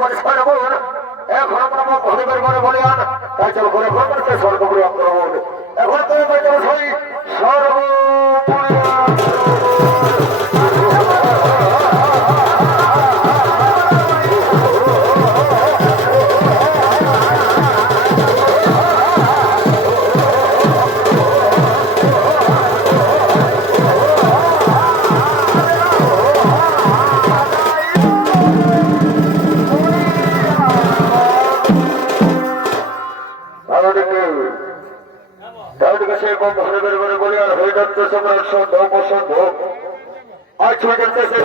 পরিষ্কার করুন এখন আমরা ভূমির ঘরে বলিয়ান তাই চল করে ঘটছে স্বর্গপুরী আক্রমণ এখন তুমি বলতে সই সর্বোপরি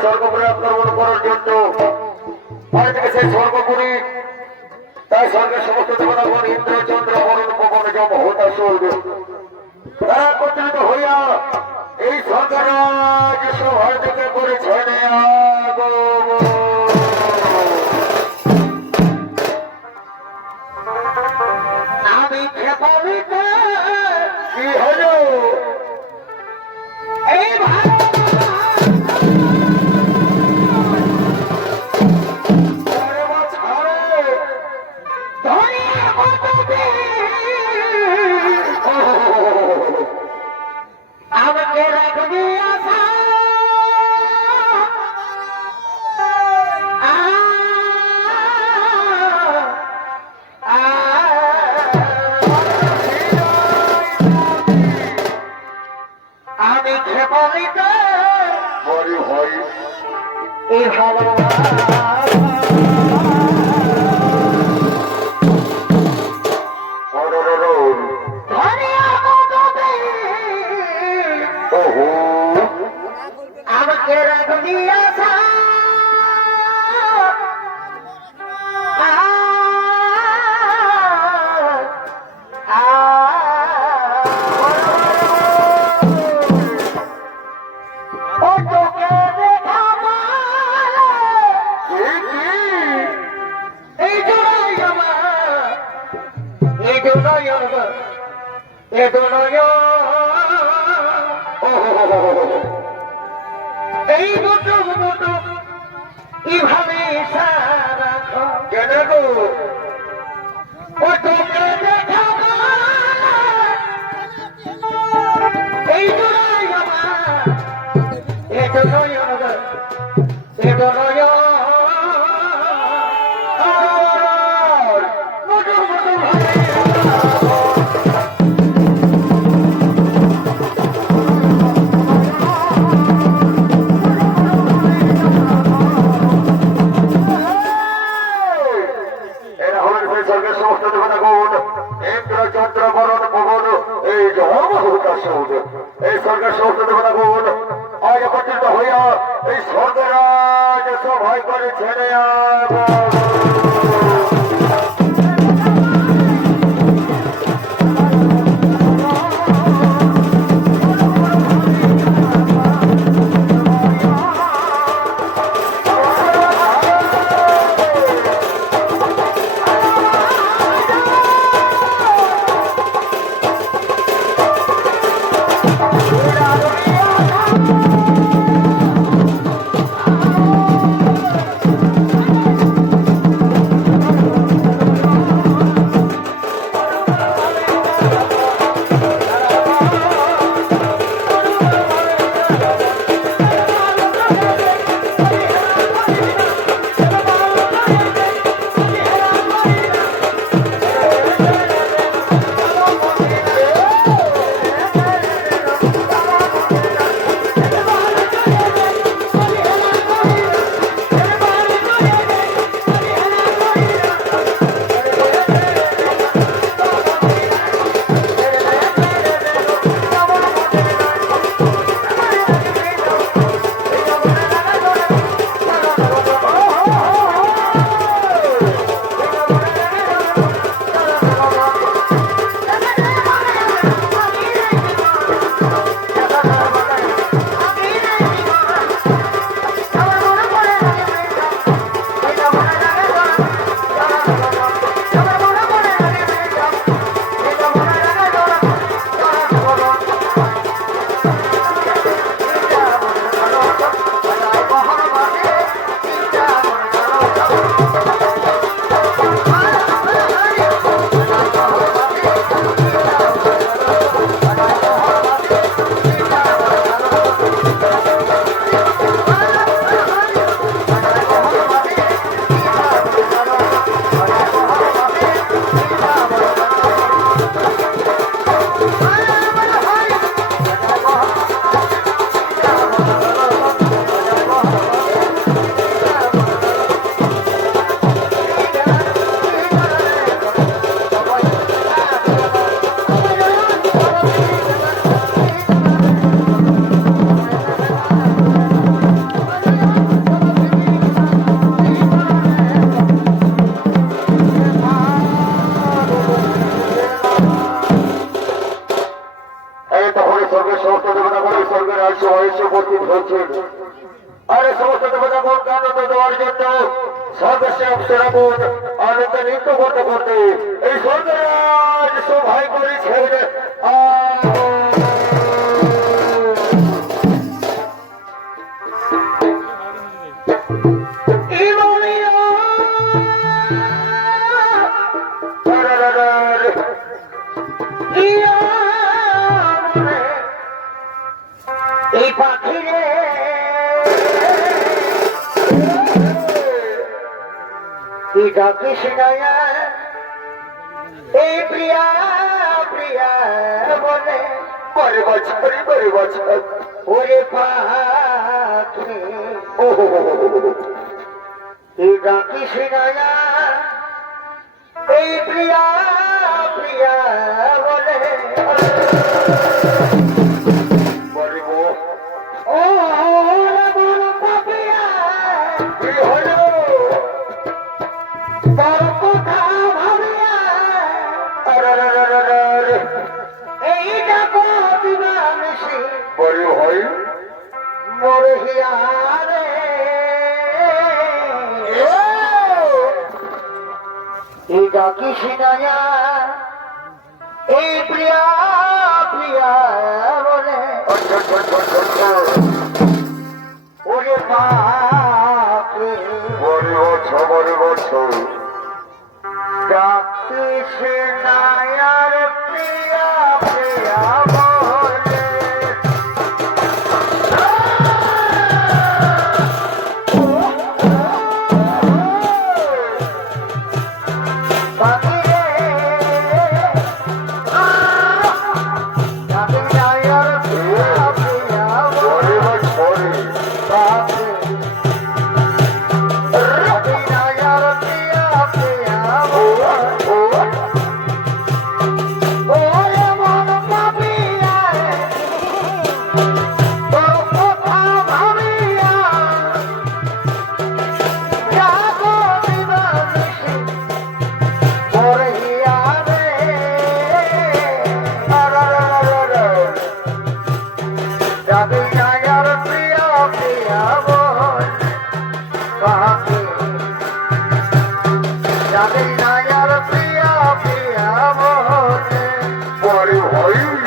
স্বর্গপুরে আক্রমণ করার জন্য সেই স্বর্গপুরী তাই স্বর্গের সমস্ত দেবতাগণ ইন্দ্র চন্দ্র বরুণ পবন যম হতাসুর তারা একত্রিত হইয়া এই স্বর্গরাজ সভার থেকে করেছেন আমি ক্ষেপণিতে কি হল এই আমাকে রাখবি আশা আমি ক্ষেপণিতে বড় হই এই হাওয়া আমাকে রাখবি আশা এই দুটো কিভাবে সারা কেন গো ও তোকে দেখাবো এই দুটোই আমার এটা নয় এটা নয় এই সরকার সমস্ত দেবতাগণ আজ একত্রিত হইয়া এই স্বর্গরাজ সভায় করে ছেড়ে দেওয়ার জন্য সদস্য অপসরাবোধ আনন্দ নৃত্য করতে করতে এই স্বর্গরাজ সভায় করেছেন এই পাখিরে এই ডাকিস নয়া এই প্রিয়া প্রিয়া বলে বড় বছর ওরে পাখি এই ডাকিস নয়া এই প্রিয়া প্রিয়া বলে ও বড় পাপিয়া কি হলো তোর কথা ভাবিয়া এই ডাকো দিবানিসি বড় ভাই মোর হিয়ারে এই ডাকিস নয়া এই প্রিয়া প্রিয়া বলে ওরে পাখি বড় বছর ডাকিস নয়ার প্রিয়া প্রিয়া বলে বড় ভাই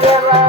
Guerra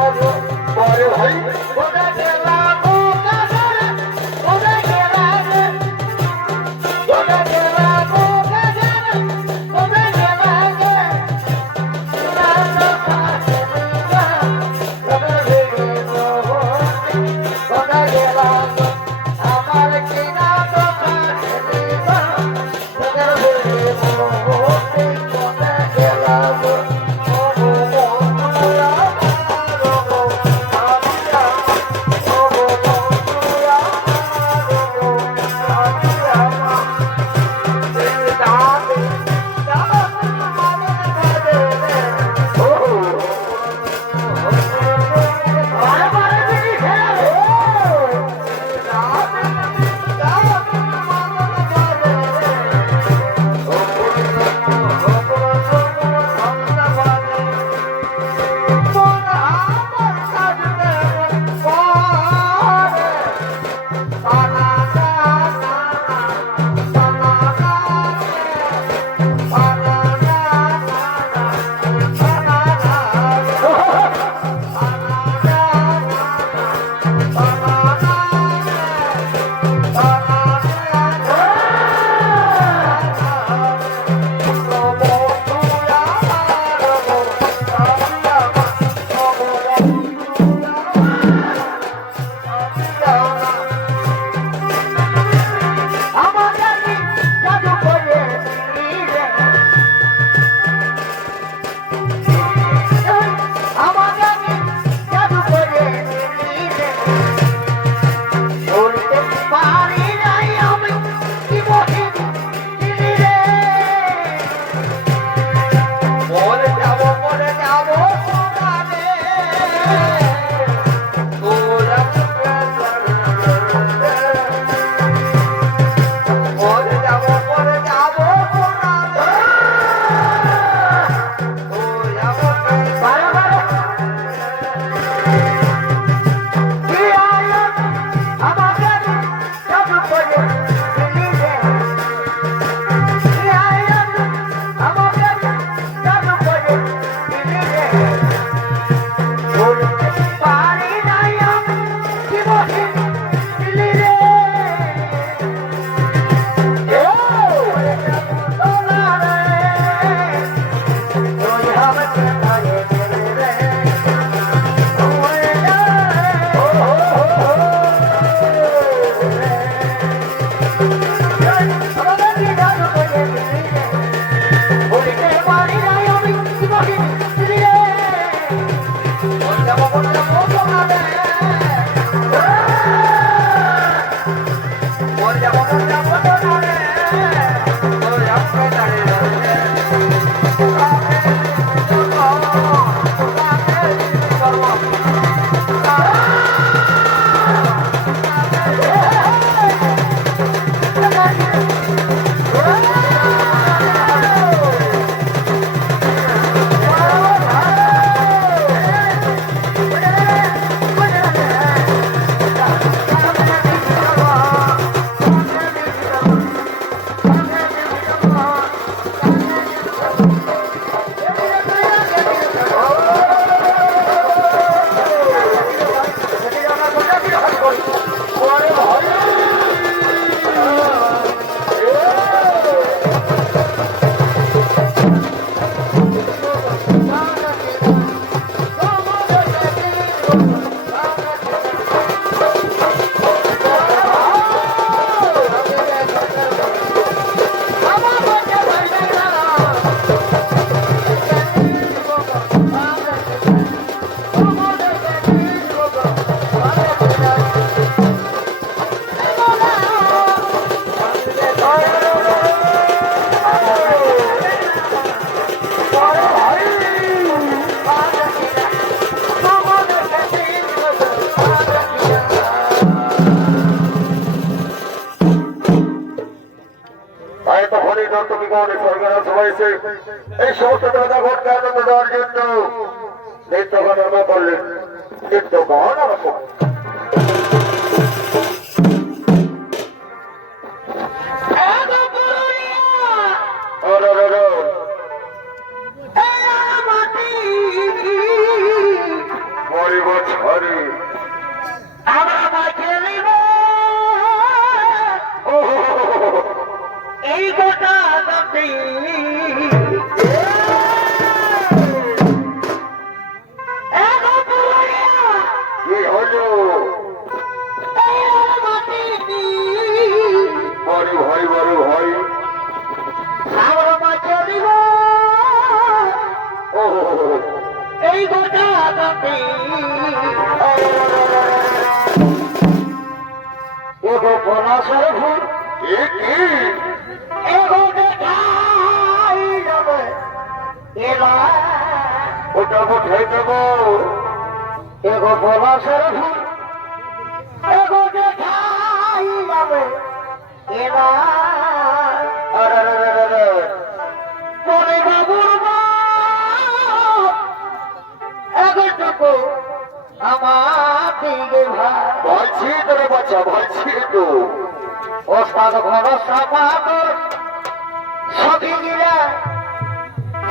মন স্বর্গের সবাই এসে এই সমস্ত দেবতাগণকে আনন্দ দেওয়ার জন্য নিত্যগান আরম্ভ করলেন। নিত্যগান আরম্ভ এই গোটা গাতি কি হলো? বড় ভাই বড় ভাই আমরা মাঝে দিব এই গোটা গাতি এগো পলাশের ভুল এ কি? এগো দেখাই যাবে এলা ওটা কোথায় দেবো? এগো পলাশের ভুল এগো দেখাই যাবে এলা মনে বাবুর এগোটুকু আমার দিকে ভাই ভাইছি তোরে বাচ্চা ভাইছি তো ওস্তাদ ঘর সামাদর সখিনীরা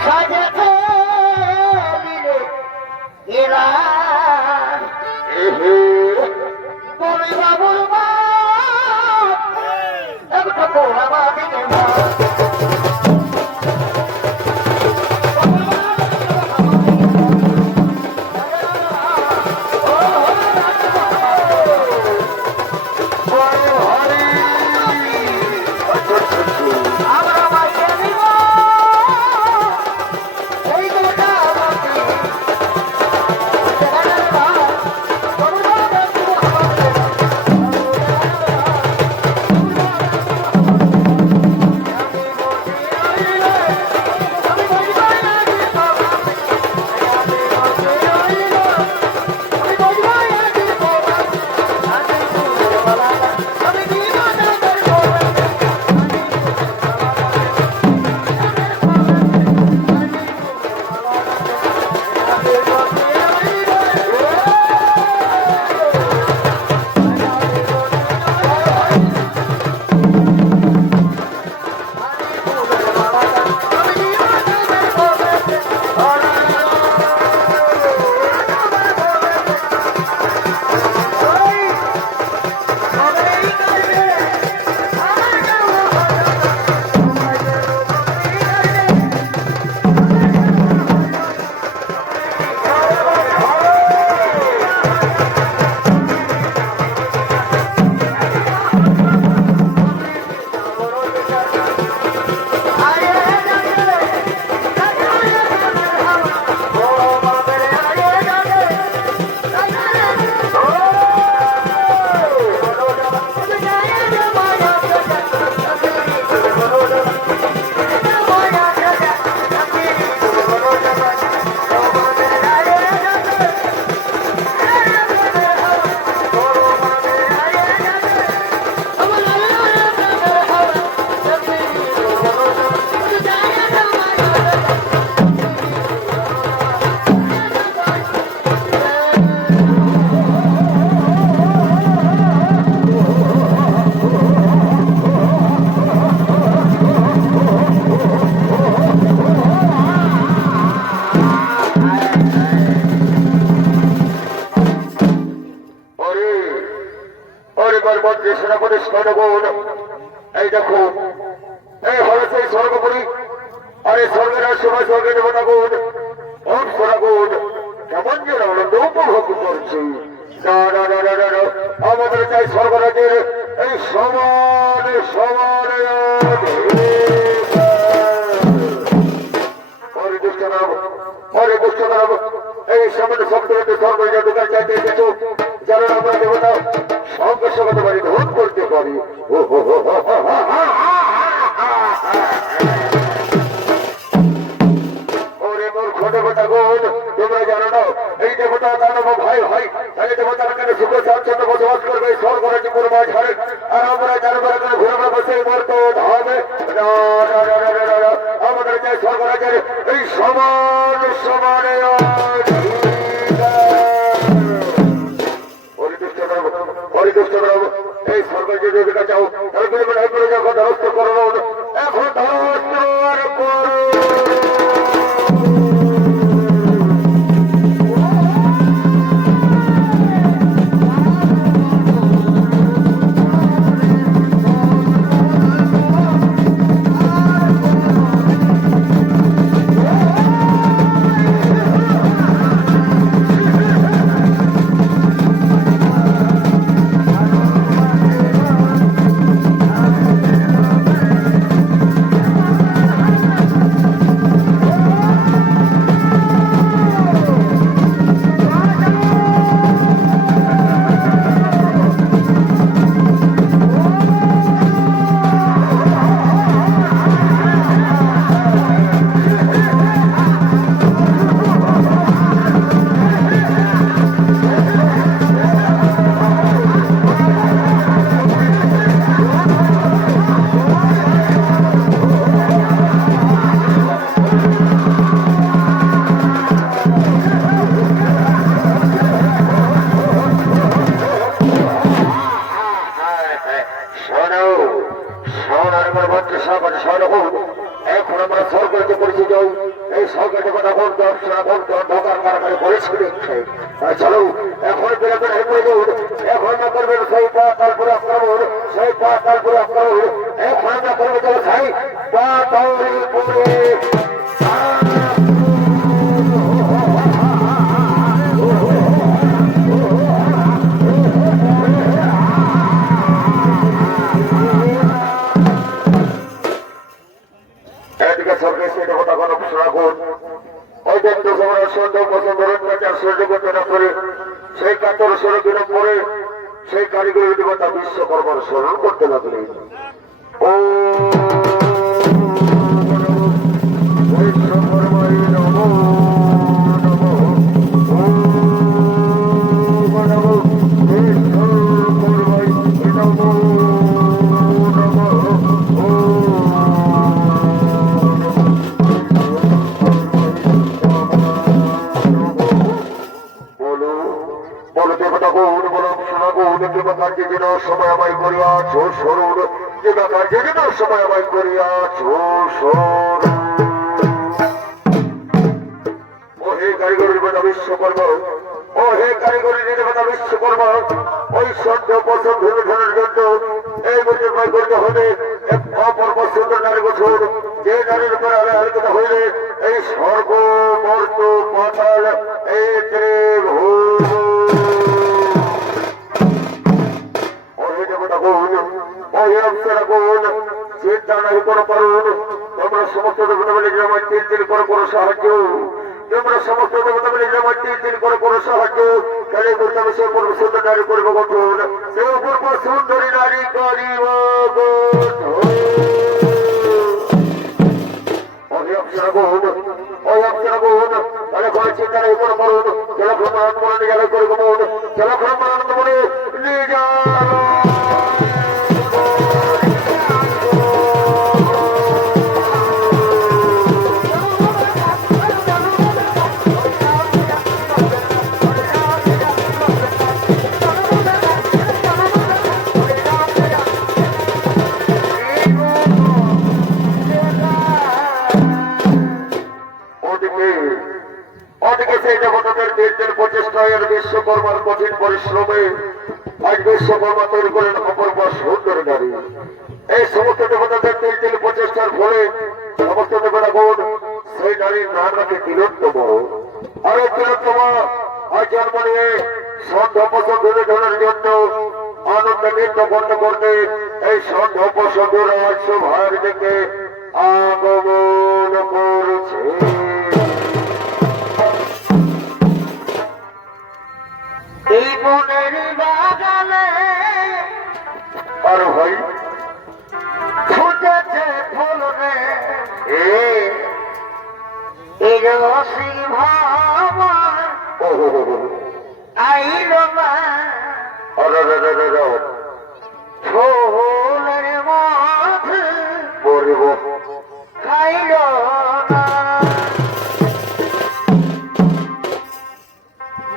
সাজাতে দিলে এরা এহে বলি বাবুর মা একটু আমার দিকে ভাই আমরা মাইকে দিব এই গোটা গাতি সেনাপতি সৈন্যগণ এই দেখো এই হলো সেই স্বর্গপুরী আর এই স্বর্গের সময় স্বর্গের দেবতাগণ ওম সোনাগণ কেমন যেন আনন্দ উপভোগ করছি আমাদের চাই স্বর্গরাজের এই সমান সমান এই সামান্য শব্দকে স্বর্গরাজের দোকান চাইতে এসেছো যারা আমরা দেবতা সঙ্গে সঙ্গে বাড়ি ধন করতে পারি ওরে মোর খোটে কথা গো বোন তোমরা জানো না এই দেবতা দানব ভাই ভাই তাই দেবতার কাছে সুখ স্বাচ্ছন্দ্য বসবাস করবে স্বর্গরাজ্য পূর্ব ঝাড়ে আর আমরা জানবো এখানে ঘুরে বসে মরতে হবে আমাদের যে স্বর্গরাজ্যের এই সমান সমানে পরিদুষ্ট এই সরকার যদি চাও তাহলে যখন ধ্বস্ত করো এখন ধ্বস্ত আর করো এখন আমরা সরকারকে পরিচিত এই সরকারকে কথা বলতে ঢোকার কারখানে পরিস্থিতি দিচ্ছে চলো এখন বিরোধী এখন না করবেন সেই পাতালপুরে আক্রমণ সেই পাতালপুরে আক্রমণ এখন আমরা করবে চলো সাই পাতালপুরে সরকার সেই দেবতা কোনো ঘোষণা করুন ওই দেখতে আমরা সহ্য পছন্দ সহ্য করতে না করে সেই 14-16 দিন পরে সেই কারিগরি দেবতা বিশ্বকর্মার স্মরণ করতে লাগলেন ও বিশ্বকর্মায় নমঃ সময় আমায় করিয়াছ সরুন সময় আমায় করিয়াছ সরুন ও হে কারিগরির বেটা বিশ্বকর্মা ও হে কারিগরির বেটা বিশ্বকর্মা ওই সদ্য পছন্দ ধনের জন্য এই মুসলমান করতে হবে এক অপূর্ব সুন্দর নারী বছর যে নারীর উপরে আলোচনা হইলে এই স্বর্গ মর্ত পাতাল এই চিন্তা নাই কোনো করুন তোমরা সমস্ত দেবতা বলে আমার 3 দিন করে কোনো সাহায্য তোমরা সমস্ত দেবতা বলে আমার 3 দিন করে কোনো সাহায্য তাহলে করতে হবে সে পূর্ব সুন্দর নারী করবো গঠন সে পূর্ব সুন্দরী নারী করিব তাহলে কোনো চিন্তা নাই কোনো করুন জলক্রম আনন্দ মনে গেলে করবো জলক্রম আনন্দ মনে নিয়ে যা বিশ্বকর্মার কঠিন পরিশ্রমে আজ বিশ্বকর্মা তৈরি করেন অপূর্ব সুন্দর নারী এই সমস্ত দেবতাদের 3 দিন প্রচেষ্টার ফলে সমস্ত দেবতাগণ সেই নারীর নাম রাখে তিলোত্তম আর এই তিলোত্তম আজ জন্ম নিয়ে সন্ধ্যা পছন্দ ধরার জন্য আনন্দ নৃত্য করতে করতে এই সন্ধ্যা পছন্দ রাজসভার দিকে আগমন করছে এই বনের বাগানে আর ভাই ফুটেছে ফুল রে এই রসি ভাই আইল না ফুলের মধু বলিব খাইল না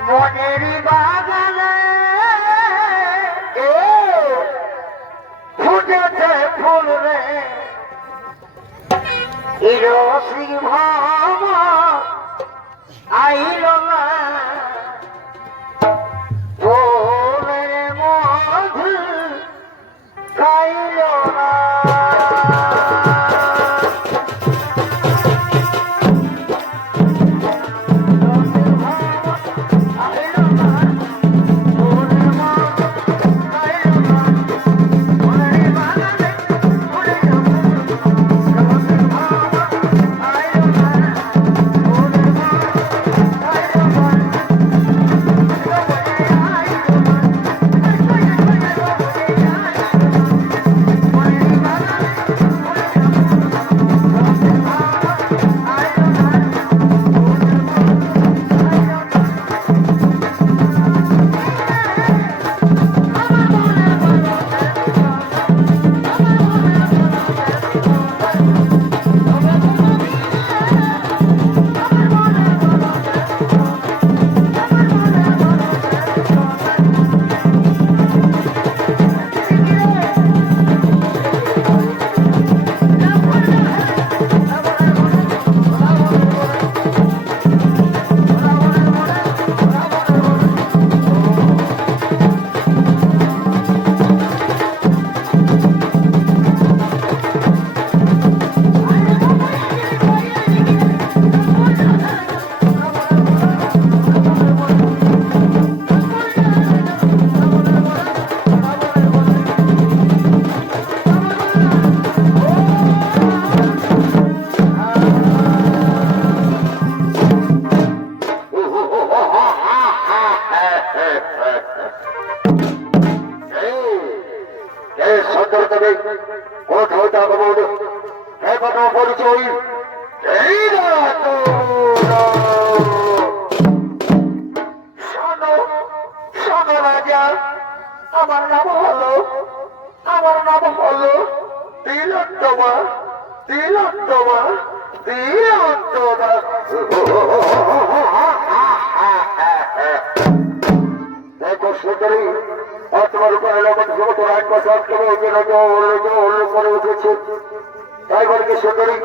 মনের বাগানে ফুটেছে ফুল রে রসি ভাব আইল না ফুলের মধু খাইল না পরিচয় রাজা আমার নাম হলো তিলোত্তমা তিলোত্তমা তিলোত্তমা দেখো সুন্দরী তোমার উপরে লবণ তোমার এক বছর করে উঠেছে তাই বলে কি সুন্দরী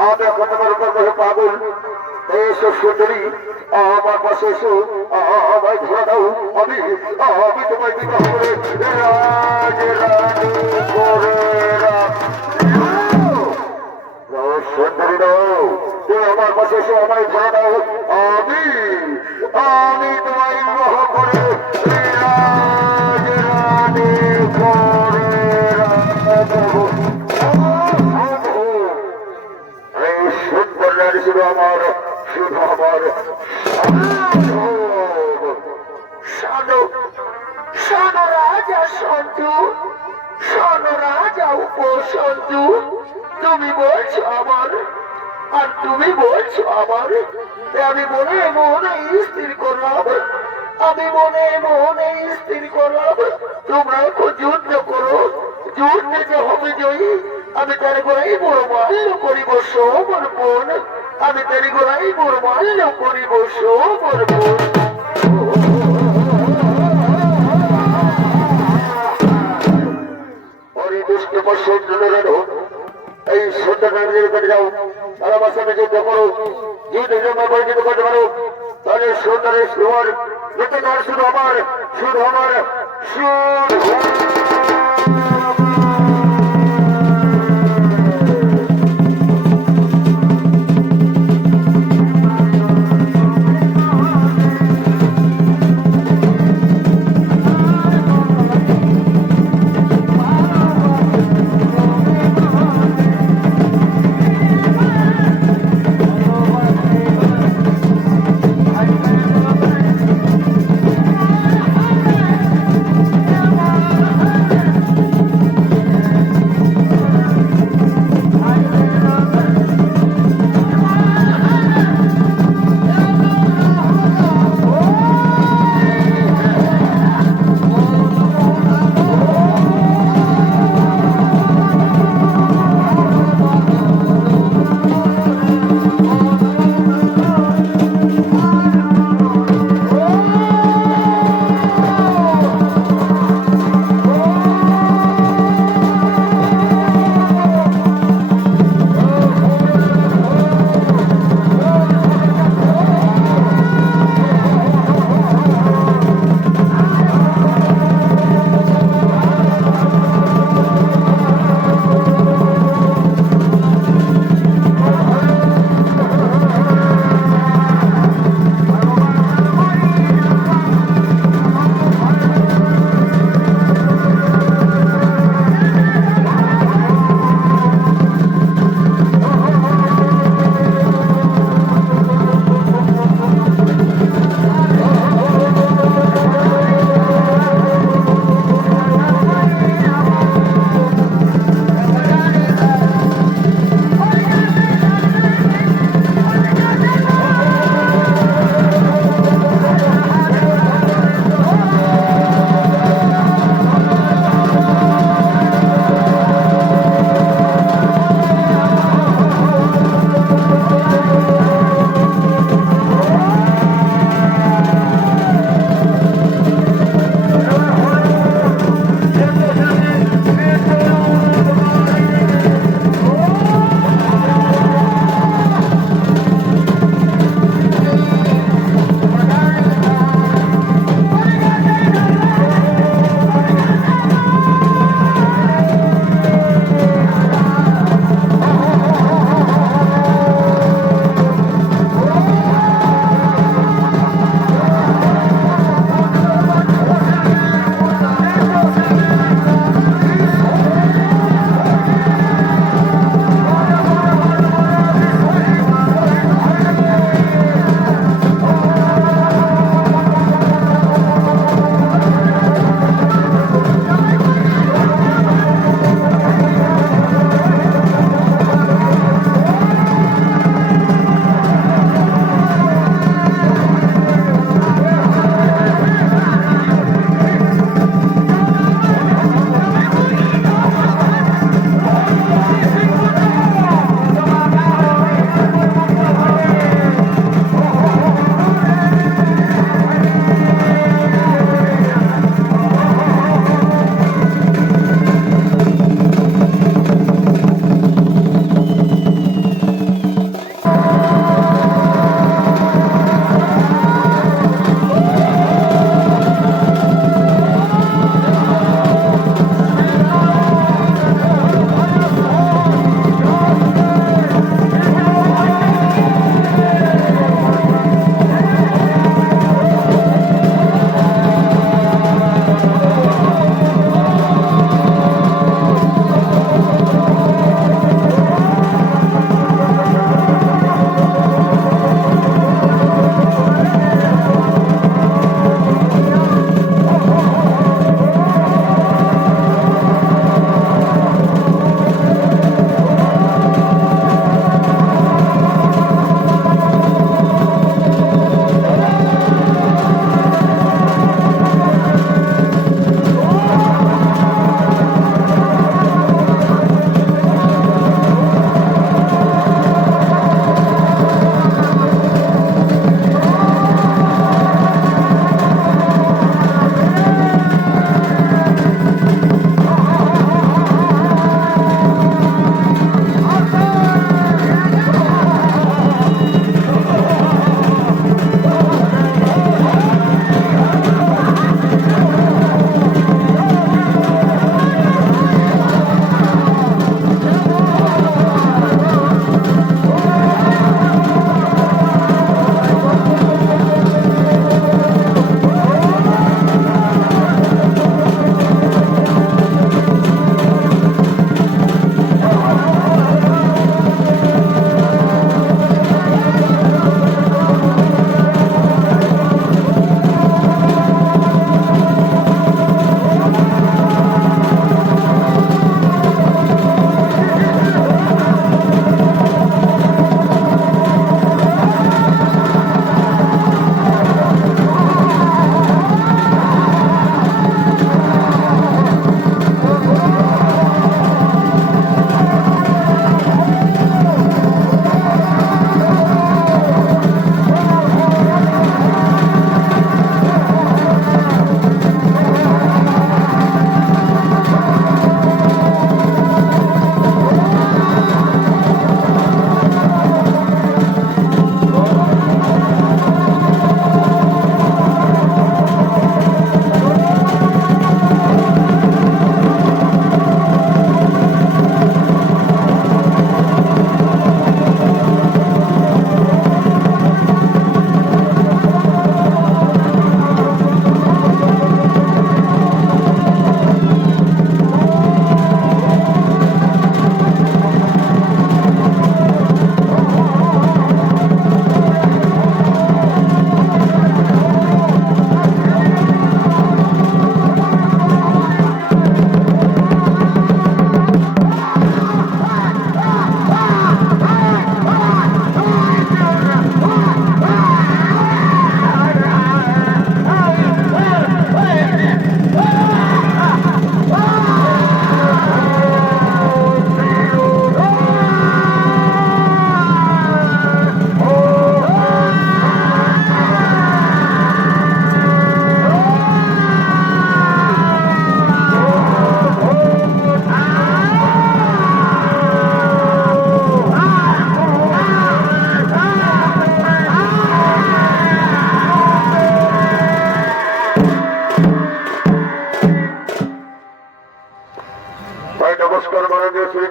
আমি এখন তোমার উপর বসে পাগল এসো সুন্দরী আমার পাশে এসো আমায় ধরে দাও আমি তোমায় বিবাহ করে সুন্দরী দাও তুমি আমার পাশে এসো আমায় ধরে দাও আমি তোমায় বিবাহ করে শুধু আমার শোনো রাজা সন্তু শোনো রাজা উপসন্তু তুমি বলছো আমার আর তুমি বলছো আমার আমি মনে স্থির করলাম আমি মনে স্থির করলাম তোমরা এখন যুদ্ধ করো যুদ্ধে যে হবে জয়ী আমি তার গোড়াই বড় মাল্য করিব সোমর বোন আমি তার গোড়াই বড় মাল্য করিব সোমর বোন এই সুন্দর করে যাও তারা বাসাকে যুদ্ধ করো যুদ্ধ জমা পরিচিত করতে পারো তাহলে সুন্দরের সুর শুধু আমার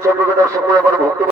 সম্পর্কে দর্শক আবার ভক্তি